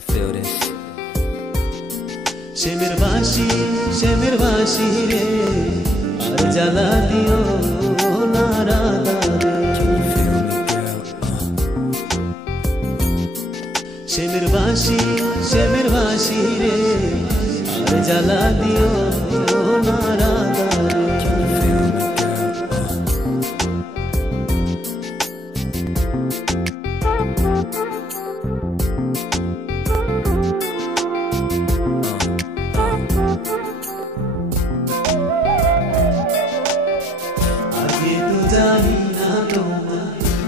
to feel this. Shemir bashi re, ar jala diyo na rada re. Can you feel me, girl? Shemir bashi re, ar jala diyo na rada re. Can you feel me, girl?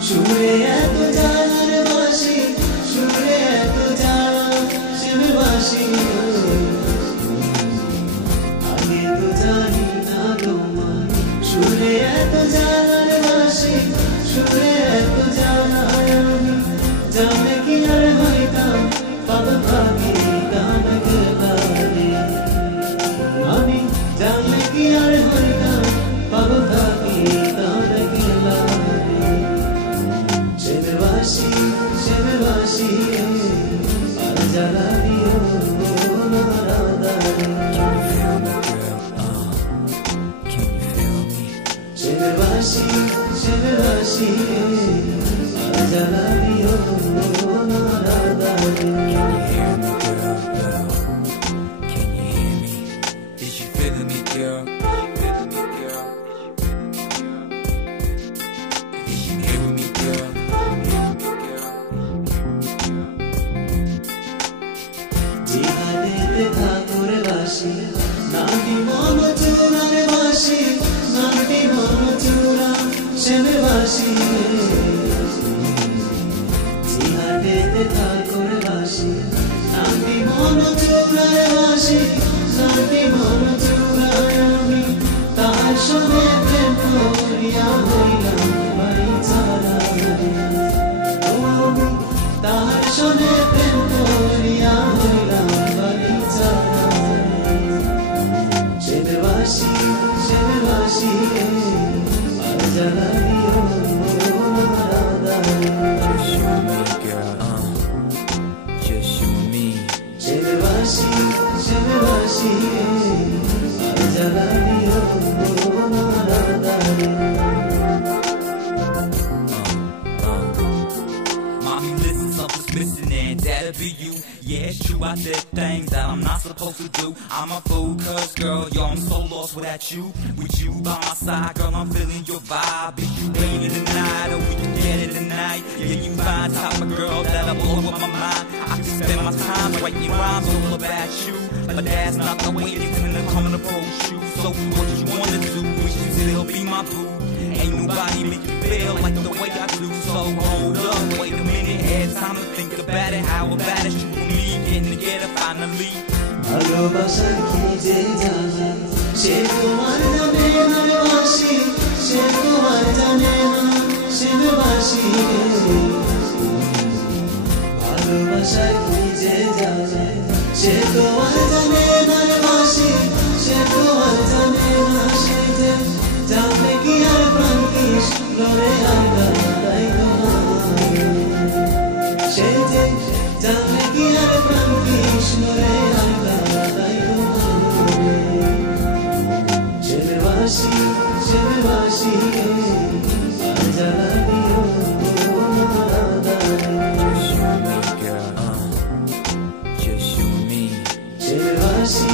Shure eto jalar bashi, shure eto jala, shemir bashi. Age to jani na tomar, shure eto jalar bashi, shure eto jala. Jane ki ar hoitam, pab bhagi gaন gare. Ami jane ki ar hoitam, pab bhagi gaन gare. Shemir bashi, ar jala diyo na rada re. Can you feel me, girl? Can you feel me? Shemir bashi, ar jala diyo na rada re. Can you hear me, girl? Can you hear me? Is you feeling me, girl? Is you hearing me, girl? Jihadete thakore bashi, nandi mono chura re bashi, nandi mono chura, shemir bashi. Jihadete thakore bashi, nandi mono chura re bashi, nandi mono chura. Ami tahar shone prem koriya hoilam bari chara re. Ami tahar shone prem koriya hoilam bari chara re. Shemir bashi, ar jala diyo na rada re. Just you and me, girl. Just you and me. Shemir bashi, ar jala diyo na rada re. Mommy, listen, something's missing and that'll be you. Yeah, it's true, I did things that I'm not supposed to do. I'm a fool, cause girl, yo, I'm so lost without you. With you by my side, girl, I'm feeling your vibe. If you ain't it tonight, or we can get it tonight. Yeah, you find type of girl that'll blow up my mind. I can spend my time writing rhymes all about you. But that's not the way it's gonna come to approach you. So what you wanna do, wish you still be my boo. Ain't nobody make you feel like the way I do. So hold up, wait a minute, had time to think about it. How about it, you and me getting together finally? ভালোবাসার কি যে জানে, সে তোমার জানে না রে বাসি, সে তোমার জানে না, shemir bashi. ভালোবাসার কি যে জানে, সে তোমার জানে না রে বাসি, সে তোমার জানে না। সে যে জানলে কি আর প্রাণ কৃষ্ণ রে আমরা তাই তোমার। সে যে জানলে কি আর প্রাণ কৃষ্ণ রে আমরা তাই তোমার। Shemir bashi, ar jala diyo na rada re. Just you and me, girl. Just you and me. Shemir bashi,